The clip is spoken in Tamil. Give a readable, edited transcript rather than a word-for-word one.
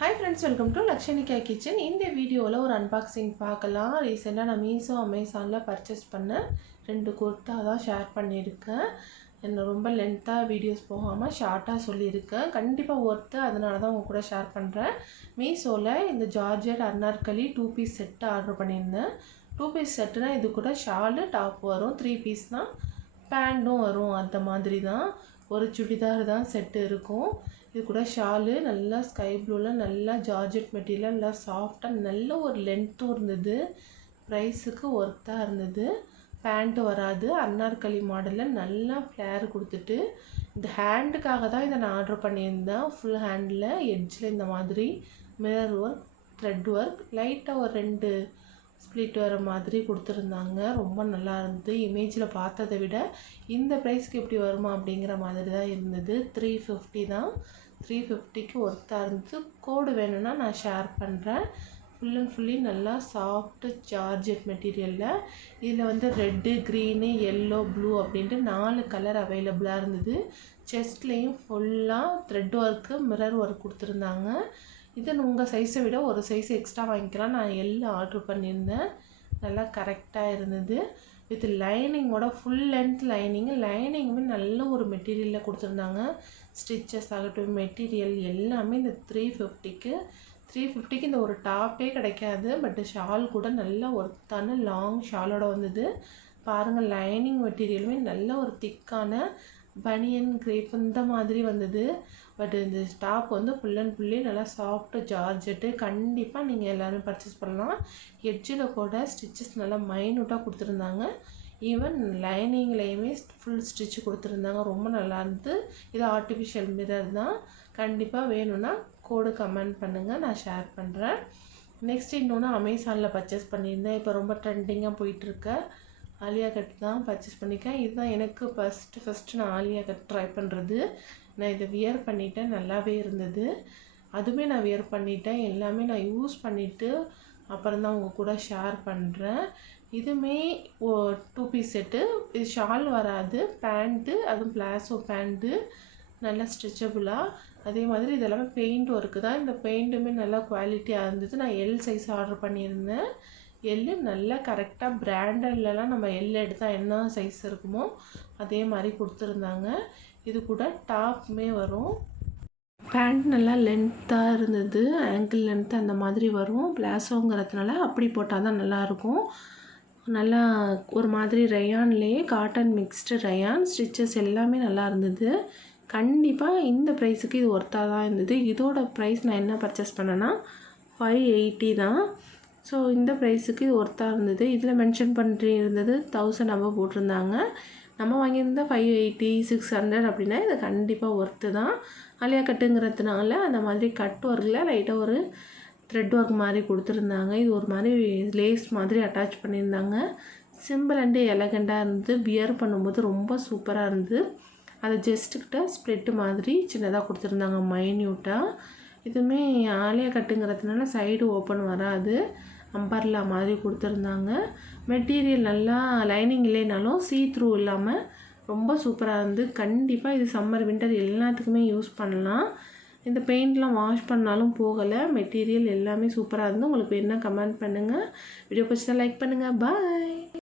Hi friends, welcome to Lakshanika Kitchen. இந்த வீடியோவில் ஒரு அன்பாக்சிங் பார்க்கலாம். ரீசெண்டாக நான் மீஷோ அமேசானில் பர்ச்சேஸ் பண்ண 2 குர்த்தா தான் ஷேர் பண்ணியிருக்கேன். என்ன ரொம்ப லென்த்தாக வீடியோஸ் போகாமல் ஷார்ட்டாக சொல்லியிருக்கேன். கண்டிப்பாக ஒர்த்து, அதனால தான் உங்கள் கூட ஷேர் பண்ணுறேன். மீஷோவில் இந்த georgette Anarkali 2 piece set order பண்ணியிருந்தேன். 2 பீஸ் செட்டுனா இது கூட ஷாலு டாப் வரும், 3 பீஸ்னால் பேண்ட்டும் வரும். அந்த மாதிரி தான் ஒரு சுடிதார் தான் செட்டு இருக்கும். இது கூட ஷாலு நல்லா ஸ்கை ப்ளூவில் நல்லா ஜார்ஜெட் மெட்டீரியல் நல்லா சாஃப்டாக நல்ல ஒரு லென்த்தும் இருந்தது. ப்ரைஸுக்கு ஒர்த்தாக இருந்தது. பேண்ட்டு வராது, அன்னார்கலி மாடலில் நல்லா ஃப்ளேர் கொடுத்துட்டு இந்த ஹேண்டுக்காக தான் இதை நான் ஆர்டர் பண்ணியிருந்தேன். ஃபுல் ஹேண்டில் எட்ஜில் இந்த மாதிரி மிரர் ஒர்க், த்ரெட் ஒர்க், லைட்டாக ஒரு 2 ஸ்ப்ளிட் வர மாதிரி கொடுத்துருந்தாங்க. ரொம்ப நல்லா இருந்தது. இமேஜில் பார்த்ததை விட இந்த ப்ரைஸ்க்கு எப்படி வருமா அப்படிங்கிற மாதிரி தான் இருந்தது. 350 தான். 350க்கு ஒர்த்தாக இருந்தது. கோடு வேணும்னா நான் ஷேர் பண்ணுறேன். ஃபுல் அண்ட் ஃபுல்லி நல்லா சாஃப்ட்டு ஜார்ஜெட் மெட்டீரியலில் இதில் ரெட்டு, க்ரீனு, எல்லோ, ப்ளூ அப்படின்ட்டு 4 கலர் அவைலபிளாக இருந்தது. செஸ்ட்லேயும் ஃபுல்லாக த்ரெட் ஒர்க்கு, மிரர் ஒர்க் கொடுத்துருந்தாங்க. இது உங்கள் சைஸை விட ஒரு சைஸ் எக்ஸ்ட்ரா வாங்கிக்கலாம். நான் எல்லாம் ஆர்டர் பண்ணியிருந்தேன். நல்லா கரெக்டாக இருந்தது. வித் லைனிங்கோட ஃபுல் லென்த் லைனிங்குமே நல்ல ஒரு மெட்டீரியலில் கொடுத்துருந்தாங்க. ஸ்டிச்சஸ் ஆகட்டும், மெட்டீரியல் எல்லாமே இந்த 350க்கு இந்த ஒரு டாப்பே கிடைக்காது. பட் ஷால் கூட நல்ல ஒர்த்தான லாங் ஷாலோட வந்தது. பாருங்கள், லைனிங் மெட்டீரியலுமே நல்ல ஒரு திக்கான பனியன் கிரேப் இந்த மாதிரி வந்தது. பட் இந்த டாப் ஃபுல் அண்ட் ஃபுல்லி நல்லா சாஃப்ட்டு ஜார்ஜெட்டு. கண்டிப்பாக நீங்கள் எல்லோரும் பர்ச்சேஸ் பண்ணலாம். எட்ஜில் கூட ஸ்டிச்சஸ் நல்லா மைனூட்டாக கொடுத்துருந்தாங்க. ஈவன் லைனிங்லேயுமே ஃபுல் ஸ்டிச் கொடுத்துருந்தாங்க. ரொம்ப நல்லா இருந்தது. இது ஆர்டிஃபிஷியல் மிரர் தான். கண்டிப்பாக வேணும்னா கோடு கமெண்ட் பண்ணுங்கள், நான் ஷேர் பண்ணுறேன். நெக்ஸ்ட் இன்னொன்று அமேசானில் பர்ச்சேஸ் பண்ணியிருந்தேன். இப்போ ரொம்ப ட்ரெண்டிங்காக போயிட்டுருக்க ஆலியா கட் தான் பர்ச்சேஸ் பண்ணியிருக்கேன். இதுதான் எனக்கு ஃபஸ்ட்டு நான் ஆலியா கட் ட்ரை பண்ணுறது. நான் இதை வியர் பண்ணிட்டேன், நல்லாவே இருந்தது. அதுவுமே நான் வியர் பண்ணிட்டேன். எல்லாமே நான் யூஸ் பண்ணிவிட்டு அப்புறம் தான் உங்கள் கூட ஷேர் பண்ணுறேன். இதுவுமே 2 பீஸ் செட்டு. இது ஷால் வராது, பேண்ட்டு, அதுவும் பிளாசோ பேண்ட்டு, நல்லா ஸ்ட்ரெச்சபுளாக. அதே மாதிரி இதெல்லாமே பெயிண்ட் ஒர்க்கு தான். இந்த பெயிண்ட்டுமே நல்லா குவாலிட்டியாக இருந்தது. நான் எல் சைஸ் ஆர்டர் பண்ணியிருந்தேன். எல்லு நல்லா கரெக்டாக பிராண்டட்லலாம் நம்ம எல் எடுத்தால் என்ன சைஸ் இருக்குமோ அதே மாதிரி கொடுத்துருந்தாங்க. இது கூட டாப்புமே வரும். பேண்ட் நல்லா லென்த்தாக இருந்தது, ஆங்கிள் லென்த்து அந்த மாதிரி வரும். பிளாசோங்கிறதுனால அப்படி போட்டால் தான் நல்லாயிருக்கும். நல்லா ஒரு மாதிரி ரயான்லேயே காட்டன் மிக்ஸ்டு ரயான் ஸ்டிச்சஸ் எல்லாமே நல்லா இருந்தது. கண்டிப்பாக இந்த ப்ரைஸுக்கு இது ஒர்த்தாக தான் இருந்தது. இதோட ப்ரைஸ் நான் என்ன பர்ச்சேஸ் பண்ணேன்னா 580 தான். ஸோ இந்த ப்ரைஸுக்கு இது ஒர்த்தாக இருந்தது. இதில் மென்ஷன் பண்ணி இருந்தது 1000 நம்ம போட்டிருந்தாங்க. நம்ம வாங்கியிருந்தா 580, 600 அப்படின்னா இது கண்டிப்பாக ஒர்த்து தான். ஆலியா கட்டுங்கிறதுனால அந்த மாதிரி கட் ஒர்க்கில் லைட்டாக ஒரு த்ரெட் ஒர்க் மாதிரி கொடுத்துருந்தாங்க. இது ஒரு மாதிரி லேஸ் மாதிரி அட்டாச் பண்ணியிருந்தாங்க. சிம்பிள் அண்டு எலகண்ட்டாக இருந்தது. வியர் பண்ணும்போது ரொம்ப சூப்பராக இருந்தது. அது ஜஸ்ட்டுக்கிட்ட ஸ்ப்ளிட்டு மாதிரி சின்னதாக கொடுத்துருந்தாங்க, மைன்யூட்டாக. இதுவுமே ஆலியா கட்டுங்கிறதுனால சைடு ஓப்பன் வராது, அம்பர்லா மாதிரி கொடுத்துருந்தாங்க. மெட்டீரியல் நல்லா லைனிங் இல்லைனாலும் சீ த்ரூ இல்லாமல் ரொம்ப சூப்பராக இருந்து. கண்டிப்பாக இது சம்மர் வின்டர் எல்லாத்துக்குமே யூஸ் பண்ணலாம். இந்த பெயிண்ட்லாம் வாஷ் பண்ணாலும் போகலை. மெட்டீரியல் எல்லாமே சூப்பராக இருந்து. உங்களுக்கு என்ன கமெண்ட் பண்ணுங்கள். வீடியோ பிடிச்சா லைக் பண்ணுங்கள். பாய்.